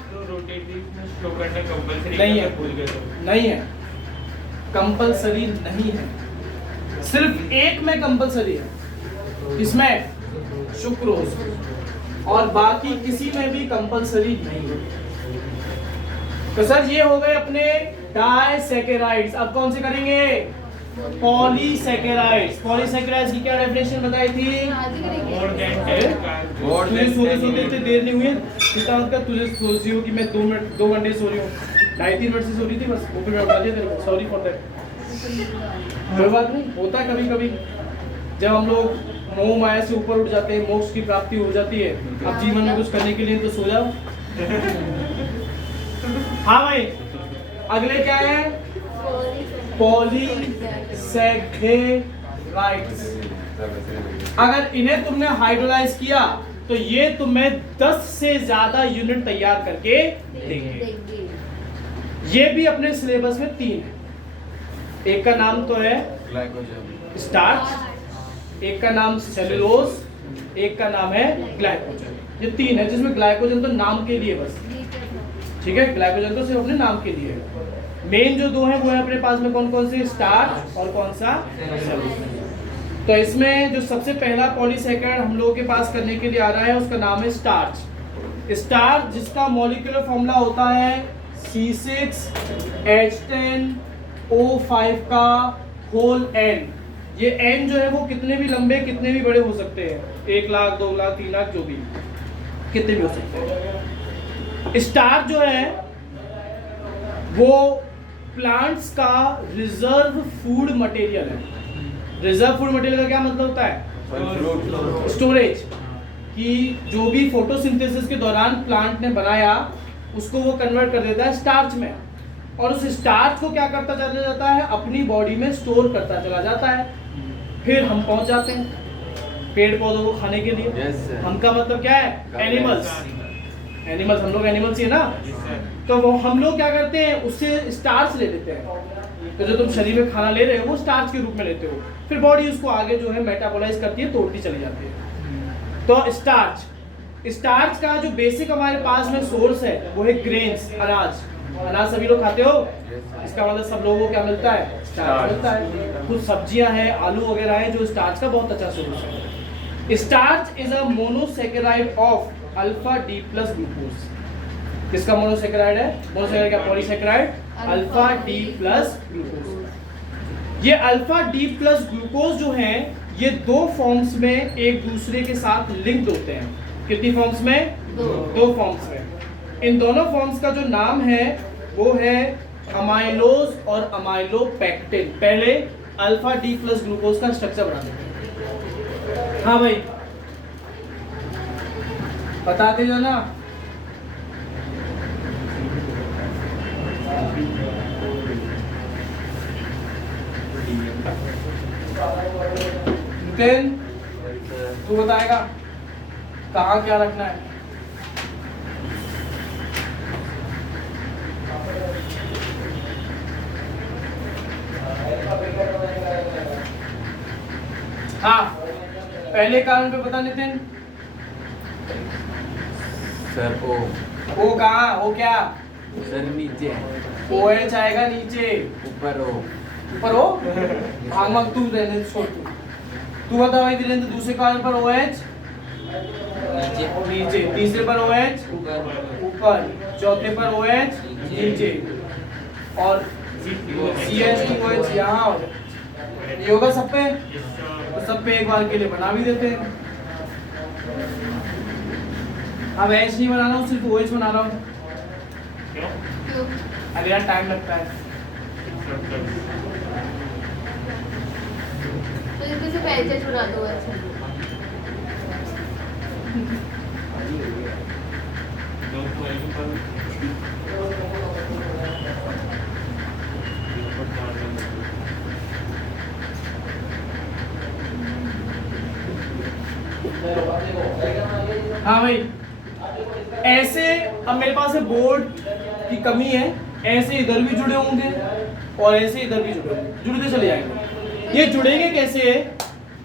नहीं है, नहीं है, कंपलसरी नहीं है, सिर्फ एक में कंपलसरी है, इसमें सुक्रोज, और बाकी किसी में भी कंपलसरी नहीं है। तो सर ये हो गए अपने डाइसैकेराइड्स। अब कौन से करेंगे? पॉलीसैकेराइड्स। पॉलीसैकेराइड्स की क्या डेफिनेशन बताई थी? तुझे सोते इतनी देर नहीं हुई सीता, तुझे सोची हो कि मैं 2 घंटे सो रही हूँ, 2.5-3 मिनट से सो रही थी बस, वो फिर मैं उठा दिया तेरे को, सॉरी फॉर दैट। कोई बात नहीं, होता है कभी कभी, जब हम लोग मोह माया से ऊपर उठ जाते हैं, मोक्ष की प्राप्ति हो जाती है। अब जीवन में कुछ करने के लिए तो सो जाओ। हाँ भाई, अगले क्या है? पॉलीसैकेराइड्स। अगर इन्हें तुमने हाइड्रोलाइज किया तो ये तुम्हें 10 से ज्यादा यूनिट तैयार करके देंगे। ये भी अपने सिलेबस में 3 है। एक का नाम तो है स्टार्च, एक का नाम सेलुलोज, एक का नाम है ग्लाइकोजन। ये 3 है, जिसमें ग्लाइकोजन तो नाम के लिए बस, ठीक है, ग्लाइकोजन तो सिर्फ अपने नाम के लिए है। मेन जो 2 हैं वो है अपने पास में कौन कौन से? स्टार्च और कौन सा? सेलुलोज। तो इसमें जो सबसे पहला पॉलीसैकेराइड हम लोगों के पास करने के लिए आ रहा है उसका नाम है स्टार्च। स्टार्च जिसका मॉलिक्यूलर फॉर्मूला होता है C6H10O5 का होल n। ये n जो है वो कितने भी लंबे कितने भी बड़े हो सकते हैं, 1 लाख 2 लाख 3 लाख जो भी, कितने भी हो सकते हैं। स्टार्च जो है वो प्लांट्स का रिजर्व फूड मटेरियल है। रिजर्व फूड मटेरियल का क्या मतलब होता है? स्टोरेज, कि जो भी फोटोसिंथेसिस के दौरान प्लांट ने बनाया उसको वो कन्वर्ट कर देता है स्टार्च में, और उस स्टार्च को क्या करता चला जाता है? अपनी बॉडी में स्टोर करता चला जाता है। फिर हम पहुंच जाते हैं पेड़ पौधों को खाने के लिए। हम का मतलब क्या है? एनिमल्स। एनिमल्स, हम लोग एनिमल्स ही है ना, तो वो हम लोग क्या करते हैं? उससे स्टार्च ले लेते हैं। तो जो तुम शरीर में खाना ले रहे हो वो स्टार्च के रूप में लेते हो, फिर बॉडी उसको आगे जो है मेटाबोलाइज करती है, तोड़ती चली जाती है। तो स्टार्च का जो बेसिक हमारे पास में सोर्स है वो है ग्रेन्स, अनाज। अनाज सभी लोग खाते हो, इसका मतलब सब लोगों को क्या मिलता है? स्टार्च मिलता है। कुछ सब्जियां हैं, आलू वगैरह है जो स्टार्च का बहुत अच्छा सोर्स है। Starch is a monosaccharide of alpha D plus glucose. किसका मोनोसैकेराइड है? मोनोसैकेराइड क्या? Polysaccharide alpha D plus glucose. ये अल्फा डी प्लस ग्लूकोज जो है ये 2 फॉर्म्स में एक दूसरे के साथ लिंक्ड होते हैं। कितनी फॉर्म्स में? 2 फॉर्म्स में। इन दोनों फॉर्म्स का जो नाम है वो है अमाइलोज और अमाइलोपेक्टिन। पहले अल्फा डी प्लस ग्लूकोज का स्ट्रक्चर बना देते हैं। हाँ भाई बताते जो ना, नितिन तू बताएगा कहाँ क्या रखना है? हाँ पहले कारण पे बता नितिन। सर ओ कहाँ? ओ क्या? सर नीचे, OH आएगा नीचे, ऊपर ओ। ऊपर हो? भाग तू रहने छोड़ तू बता भाई वीरेंद्र, दूसरे कारण पर OH नीचे, तीसरे पर OH ऊपर, चौथे पर OH नीचे, और CH2OH यहाँ। ये होगा सब पे, तो सब पे एक बार के लिए बना भी देते हैं। अब एच नहीं बना रहा हूँ, सिर्फ OH बना रहा हूँ। क्यों? अरे यार टाइम लगता है। तो इसमें से पैसे छुड़ा दो। अच्छा हाँ भाई, ऐसे अब मेरे पास है बोर्ड की कमी है, ऐसे इधर भी जुड़े होंगे और ऐसे इधर भी जुड़े होंगे, जुड़ते चले जाएंगे। ये जुड़ेंगे कैसे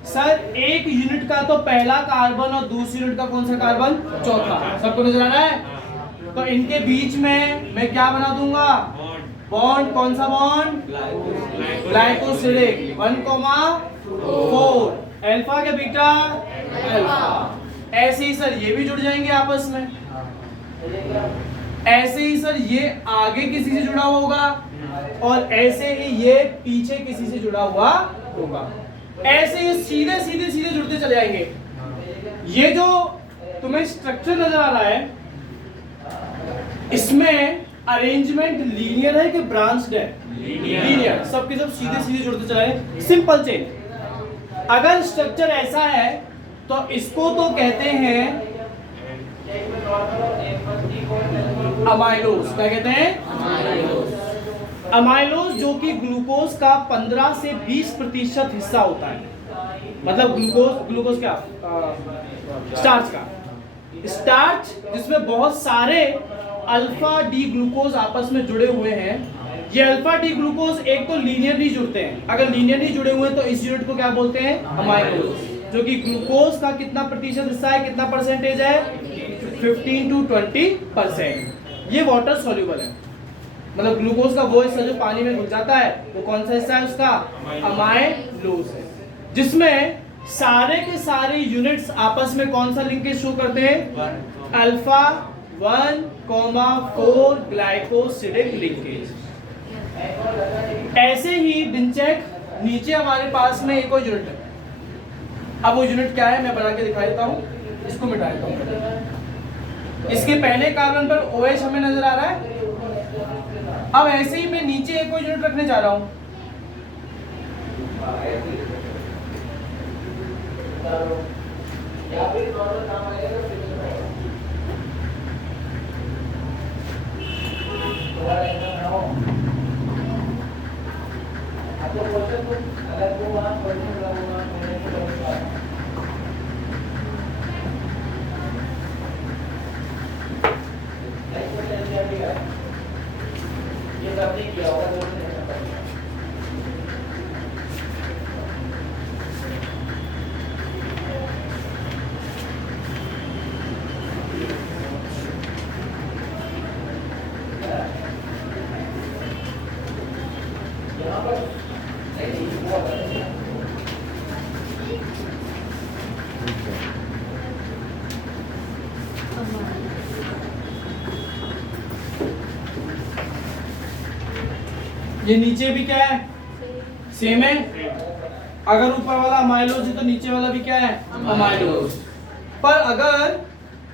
सर? एक यूनिट का तो पहला कार्बन और दूसरी यूनिट का कौन सा कार्बन? चौथा। सबको नजर आ रहा है? तो इनके बीच में मैं क्या बना दूंगा? बॉन्ड। कौन सा बॉन्ड? ग्लाइकोसिडिक 1,4 अल्फा के बीटा अल्फा। ऐसे ही सर ये भी जुड़ जाएंगे आपस में। ऐसे ही सर ये आगे किसी से जुड़ा होगा और ऐसे ही ये पीछे किसी से जुड़ा हुआ होगा। ऐसे ये सीधे सीधे सीधे जुड़ते चले जाएंगे। ये जो तुम्हें स्ट्रक्चर नजर आ रहा है, इसमें अरेंजमेंट लीनियर है कि ब्रांच्ड है? लीनियर। सबके सब सीधे सीधे जुड़ते चले, सिंपल चेन। अगर स्ट्रक्चर ऐसा है तो इसको तो कहते हैं अमाइलोज। क्या कहते हैं? अमाइलोज, जो कि ग्लूकोज का 15 से 20% हिस्सा होता है। मतलब ग्लूकोज क्या? स्टार्च का। स्टार्च जिसमें बहुत सारे अल्फा डी ग्लूकोज आपस में जुड़े हुए हैं। ये अल्फा डी ग्लूकोज एक तो लीनियर नहीं जुड़ते हैं, अगर लीनियर नहीं जुड़े हुए हैं तो इस यूनिट को क्या बोलते हैं? अमाइलोज। जो कि ग्लूकोज का कितना प्रतिशत हिस्सा है, कितना परसेंटेज है? 15 to 20%। ये वाटर सॉल्युबल है, मतलब ग्लूकोज का वो हिस्सा जो पानी में घुल जाता है, वो कौन सा हिस्सा है उसका? अमाइलोज है। जिसमें सारे के सारे यूनिट्स आपस में कौन सा लिंकेज शो करते हैं? Alpha 1,4 glycosidic linkage. ऐसे ही बिंचेक नीचे हमारे पास में एक और यूनिट है। अब वो यूनिट क्या है मैं बना के दिखा देता हूँ, इसको मिटा देता हूँ। इसके पहले कार्बन पर OH हमें नजर आ रहा है। अब ऐसे ही मैं नीचे एक और यूनिट रखने जा रहा हूँ। ये नीचे भी क्या है? सेम है। अगर ऊपर वाला अमाइलोज है तो नीचे वाला भी क्या है? अमाइलोज। पर अगर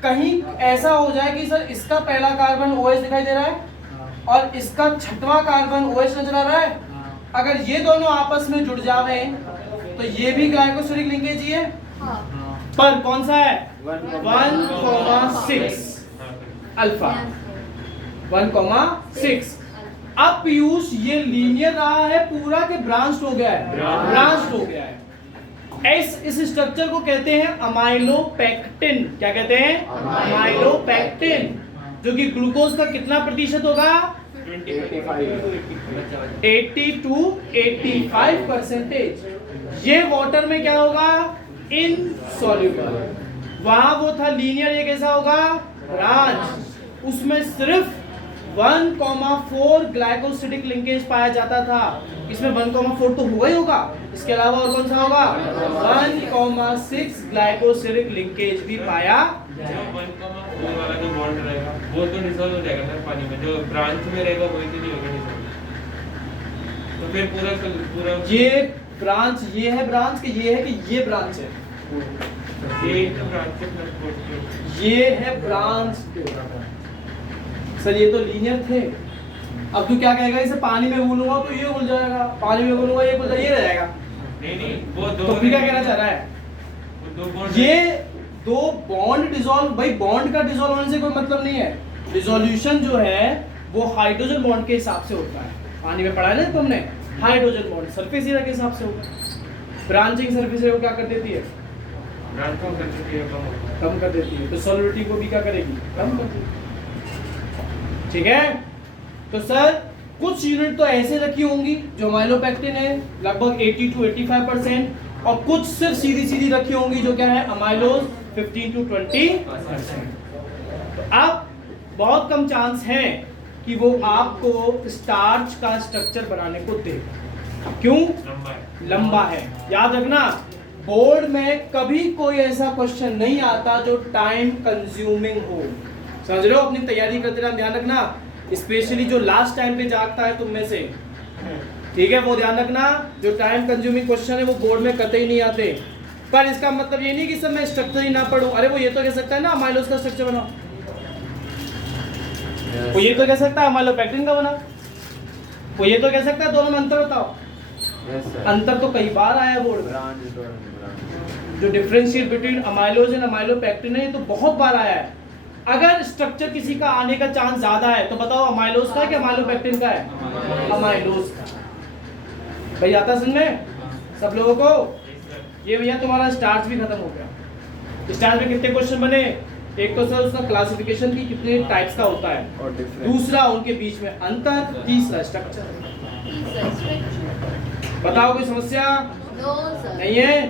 कहीं ऐसा हो जाए कि सर इसका पहला कार्बन OH दिखाई दे रहा है और इसका छठवां कार्बन OH नजर आ रहा है, अगर ये दोनों आपस में जुड़ जावे तो ये भी ग्लाइकोसिडिक लिंकेज ही है। पर कौन सा है? 1,6 अल्फा 1,6। अब पीयूष ये लीनियर रहा है पूरा के ब्रांच्ड हो गया है? ब्रांच्ड हो गया है। इस स्ट्रक्चर को कहते हैं अमाइलोपेक्टिन। क्या कहते हैं? अमाइलोपेक्टिन। जो कि ग्लूकोज का कितना प्रतिशत होगा? 80 to 85%। ये वाटर में क्या होगा? इनसॉल्युबल। वहां वो था लीनियर, ये कैसा होगा? ब्रांच। उसमें सिर्फ 1,4 ग्लाइकोसिडिक लिंकेज पाया जाता था। इसमें 1,4 तो हुआ ही होगा, इसके अलावा और कौन सा होगा? 1,6 ग्लाइकोसिडिक लिंकेज भी पाया जाएगा। 1,4 वाला जो बॉन्ड रहेगा वो तो डिसॉल्व हो जाएगा सर पानी में, जो ब्रांच में रहेगा वही तो नहीं होगा डिसॉल्व। तो फिर पूरा ये ब्रांच ये है ब्रांच कि ये है कि ये ब्रांच है? ये तो ब्रांच के प्लस कोड ये है ब्रांच। सर ये तो लीनियर थे। अब तू क्या कहेगा, इसे पानी में घुलूंगा तो ये घुल जाएगा, पानी में घुलूंगा ये घुल जाएगा, ये रह जाएगा। नहीं वो दो तो फिर क्या कहना चाह रहा है? वो दो बॉन्ड ये दो बॉन्ड डिसॉल्व, भाई बॉन्ड का डिसॉल्व होने से कोई मतलब नहीं है। डिसोल्यूशन जो है वो हाइड्रोजन बॉन्ड के हिसाब से होता है। पानी में पढ़ा है ना तुमने, हाइड्रोजन बॉन्ड सरफेस एरिया के हिसाब से होगा। ब्रांचिंग सरफेस एरिया को क्या कर देती है? ब्रांच कम कर देती है, कम होता है। कम कर देती है। तो सॉलिडिटी को भी क्या करेगी? कम कर देगी। ठीक है। तो सर कुछ यूनिट तो ऐसे रखी होंगी जो अमाइलोपेक्टिन है लगभग 80 to 85%, और कुछ सिर्फ सीधी सीधी रखी होंगी जो क्या है, अमाइलोज 15 to 20%। तो अब बहुत कम चांस है कि वो आपको स्टार्च का स्ट्रक्चर बनाने को दे। क्यों? लंबा है। याद रखना, बोर्ड में कभी कोई ऐसा क्वेश्चन नहीं आता जो टाइम कंज्यूमिंग हो। समझ रहे हो? अपनी तैयारी करते रहना, ध्यान रखना, स्पेशली जो लास्ट टाइम पे जागता है तुम में से, ठीक है, वो ध्यान रखना। जो टाइम कंज्यूमिंग क्वेश्चन है वो बोर्ड में कतई नहीं आते। पर इसका मतलब ये नहीं कि सर मैं स्ट्रक्चर ही ना पढ़ूं। अरे वो ये तो कह सकता है ना अमाइलोज का स्ट्रक्चर बनाओ, वो ये तो कह सकता है अमाइलोपेक्टिन का बनाओ, वो ये तो कह सकता है दोनों में अंतर बताओ। अंतर तो कई बार आया बोर्ड में। जो differentiate between amylose and amylopectin है ये तो बहुत बार आया है। अगर स्ट्रक्चर किसी का आने का चांस ज्यादा है तो बताओ अमाइलोज का है कि अमाइलोपेक्टिन का है? अमाइलोज का। भाई आता समझ में सब लोगों को? ये भैया तुम्हारा स्टार्च भी खत्म हो गया। स्टार्च में कितने क्वेश्चन बने? एक तो सर उसका क्लासिफिकेशन की कितने टाइप्स का होता है, और different। दूसरा उनके बीच में अंतर, तीसरा स्ट्रक्चर। बताओ कोई समस्या नो सर। नहीं है?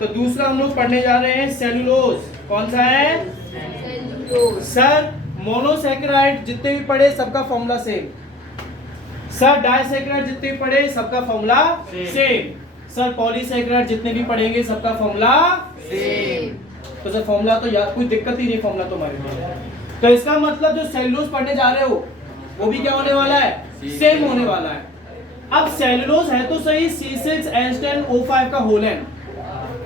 तो दूसरा हम लोग पढ़ने जा रहे हैं सेलुलोज। कौन सा है? सेलुलोज। सर मोनोसैकेराइड जितने भी पढ़े सबका फॉर्मूला सेम। सर डाइसैकेराइड जितने भी पढ़े सबका फॉर्मूला सेम। सर पॉलीसैकेराइड जितने भी पढ़ेंगे सबका फॉर्मूला सेम। तो सर फॉर्मूला तो यार कोई दिक्कत ही नहीं फॉर्मूला तुम्हारे लिए। तो इसका मतलब जो सेलुलोज पढ़ने जा रहे हो वो भी क्या होने वाला है? सेम होने वाला है। अब सेलुलोज है तो सही C6H10O5 का होल है,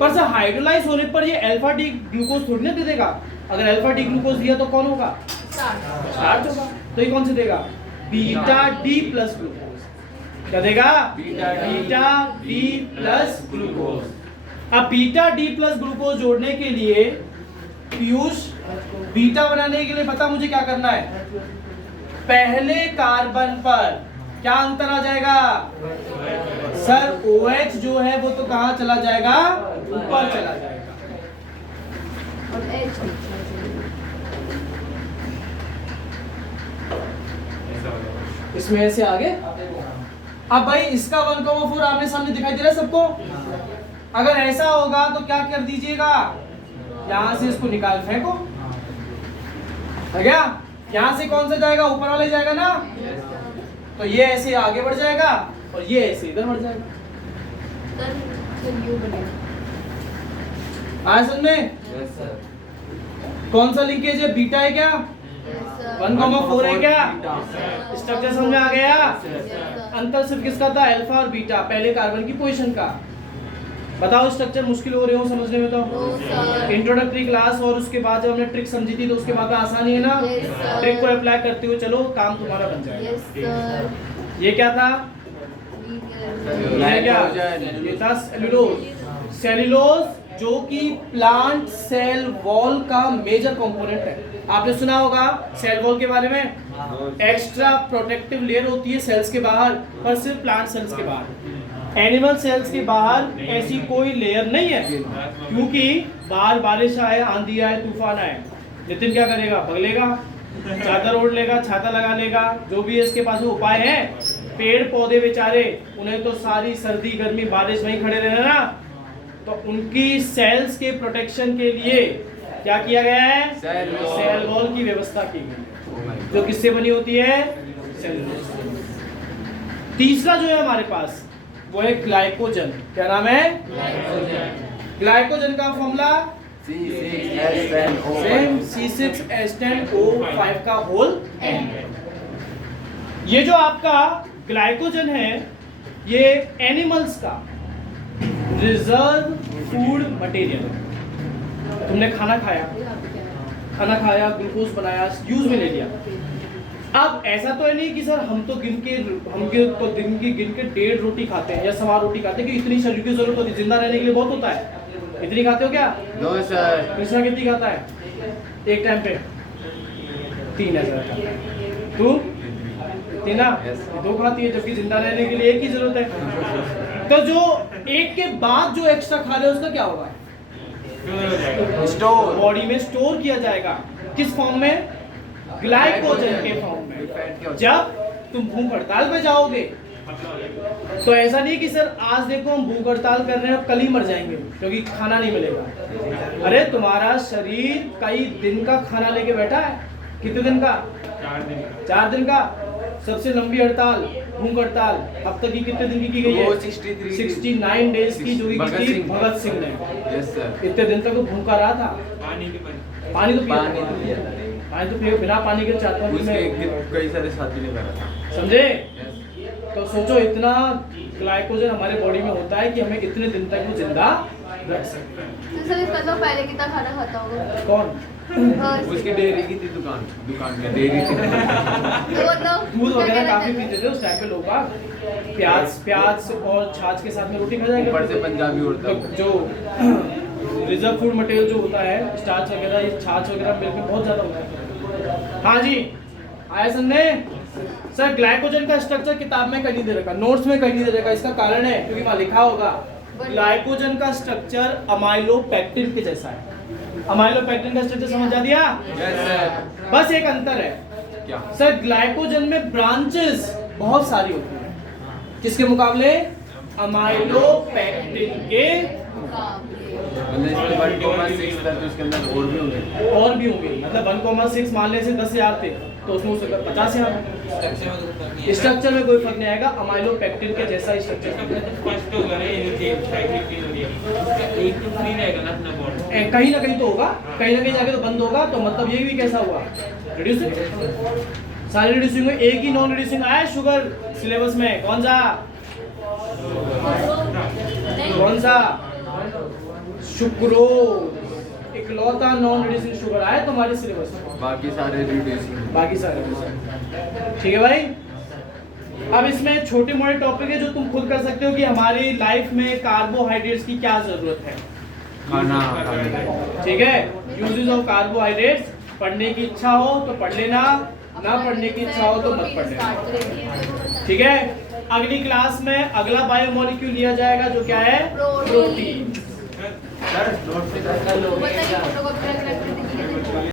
पर सर हाइड्रोलाइज होने पर ये अल्फा डी ग्लूकोज थोड़ी ना दे देगा। अगर अल्फा डी ग्लूकोज दिया तो कौन होगा? स्टार्च होगा। तो ये कौन से देगा? Beta D plus glucose. क्या देगा? Beta D plus glucose. अब बीटा डी प्लस ग्लूकोज जोड़ने के लिए पीयूष, बीटा बनाने के लिए बता मुझे क्या करना है? पहले कार्बन पर क्या अंतर आ जाएगा? सर OH जो है वो तो कहाँ चला जाएगा? ऊपर चला जाएगा। और H इसमें ऐसे आगे। अब भाई इसका 1,4 आमने सामने दिखाई दे रहा है सबको? अगर ऐसा होगा तो क्या कर दीजिएगा, यहां से इसको निकाल फेंको। है क्या? यहां से कौन सा जाएगा? ऊपर वाले जाएगा ना। तो ये ऐसे आगे बढ़ जाएगा और ये ऐसे इधर बढ़ जाएगा। आया समझ में? कौन सा लिंकेज है? बीटा है क्या? 1,4 है क्या? स्ट्रक्चर समझ में आ गया? अंतर सिर्फ किसका था? अल्फा और बीटा, पहले कार्बन की पोजीशन का। बताओ स्ट्रक्चर मुश्किल हो रहे हो समझने में? तो इंट्रोडक्टरी क्लास और उसके बाद जब हमने ट्रिक समझी थी तो उसके बाद आसानी है ना? ट्रिक को अप्लाई करते हुए चलो काम तुम्हारा बन जाएगा। ये क्या था? ये क्या? ये था सेलुलोज। सेलुलोज जो कि प्लांट सेल वॉल का मेजर कंपोनेंट है। आपने सुना होगा सेल वॉल के बारे में, एक्स्ट्रा प्रोटेक्टिव लेयर होती है सेल्स के बाहर, पर सिर्फ प्लांट सेल्स के बाहर। एनिमल सेल्स के बाहर ऐसी कोई लेयर नहीं है, क्योंकि बाहर बारिश आए, आंधी आए, तूफान आए, नितिन क्या करेगा? भगलेगा, चादर ओढ़ लेगा, छाता लगा लेगा, जो भी इसके पास उपाय है। पेड़ पौधे बेचारे, उन्हें तो सारी सर्दी गर्मी बारिश वहीं खड़े रहना ना, तो उनकी सेल्स के प्रोटेक्शन के लिए क्या किया गया है? सेल वॉल की व्यवस्था की गई है, जो किससे बनी होती है? सेलुलोज। तीसरा जो है हमारे पास वो है ग्लाइकोजन। क्या नाम है? ग्लाइकोजन का फॉर्मूला सेम C6H10O5 का होल N। ये जो आपका ग्लाइकोजन है ये एनिमल्स का रिजर्व फूड मटेरियल। तुमने खाना खाया, ग्लूकोज बनाया, यूज में ले लिया। अब ऐसा तो है नहीं कि सर हम तो दिन की 1.5 रोटी खाते हैं या 1.25 रोटी खाते हैं कि इतनी शरीर की जरूरत होती है, जिंदा रहने के लिए बहुत होता है। इतनी खाते हो क्या? No sir. कृष्णा कितनी खाता है एक टाइम पे? 3 ऐसा खाता है। तू तीन ना? Yes. 2 खाती है, जबकि जिंदा रहने के लिए 1 की जरूरत है। तो जो 1 के बाद जो एक्स्ट्रा खा रहे हो उसका क्या होगा? स्टोर। बॉडी में स्टोर किया जाएगा। किस फॉर्म में? ग्लाइकोजन के फॉर्म में। जब तुम भूख हड़ताल पे जाओगे तो ऐसा नहीं कि सर आज देखो हम भूख हड़ताल कर रहे हैं, कल ही मर जाएंगे क्योंकि खाना नहीं मिलेगा। अरे तुम्हारा शरीर कई दिन का खाना लेके बैठा है। कितने दिन का? 4 दिन का। सबसे लंबी हड़ताल भूख हड़ताल अब तक की कितने दिन की गई है? 69 डेज की, जो की थी भगत सिंह ने। Yes sir. इतने दिन तक वो भूखा रहा था। पानी तो पिए, बिना पानी के 4-5 दिन में कई सारे साथी ने करा था। समझे? तो सोचो इतना ग्लाइकोजन हमारे बॉडी में होता है कि हमें इतने दिन तक वो जिंदा रख सकते हैं। तो सर इसका तो पहले कितना खाना खाता होगा? कौन? उसकी डेयरी की थी दुकान में डेयरी थी। तो मतलब दूध क्या वगैरह कहना काफी चाहते हैं? पीते थे उस टाइम पे लोग बाग। प्याज और छाछ के साथ में रोटी खा जाएगा। ऊपर से पंजाबी उड़ता तो जो रिजर्व फूड मटेरियल जो होता है, स्टार्च वगैरह, ये छाछ वगैरह मिल्क में बहुत ज्यादा होता है। हाँ जी, आया समझे? सर ग्लाइकोजन का स्ट्रक्चर किताब में कहीं नहीं दे रखा, नोट्स में कहीं नहीं दे रखा। इसका कारण है क्योंकि वहाँ लिखा होगा ग्लाइकोजन का स्ट्रक्चर अमाइलोपेक्टिन के जैसा है। अमाइलोपेक्टिन का स्ट्रक्चर समझ जा दिया? Yes sir. बस एक अंतर है, क्या? सर ग्लाइकोजन में ब्रांचेस बहुत सारी होती हैं। किसके मुकाबले? अमाइलोपेक्टिन के। मतलब इसके बाद 1.6 था तो इसके अंदर और भी होंगे। और भी होंगे, मतलब 1,6 मान ले से 10,000 थे तो उसमें से 50,000। स्ट्रक्चर में कोई फर्क नहीं आएगा, अमाइलोपेक्टिन के जैसा ही स्ट्रक्चर। कहीं ना कहीं तो होगा, कहीं ना कहीं जाके तो बंद होगा। तो मतलब ये भी कैसा हुआ? रिड्यूसिंग। सारे रिड्यूसिंग में एक ही नॉन रिड्यूसिंग आया है शुगर सिलेबस में। कौन सा? सुक्रोज। इकलौता नॉन रिड्यूसिंग शुगर आया तुम्हारे सिलेबस में, बाकी सारे रिड्यूसिंग। बाकी सारे reducing। ठीक है भाई। अब इसमें छोटे मोटे टॉपिक है जो तुम खुद कर सकते हो कि हमारी लाइफ में कार्बोहाइड्रेट्स की क्या जरूरत है। खाना ठीक है, यूजेस ऑफ कार्बोहाइड्रेट्स। पढ़ने की इच्छा हो तो पढ़ लेना, ना पढ़ने की इच्छा हो तो मत पढ़ लेना। ठीक है, अगली क्लास में अगला बायोमोलिक्यूल लिया जाएगा जो क्या है? प्रोटीन। सर नोट से बताइए फोटोकॉपी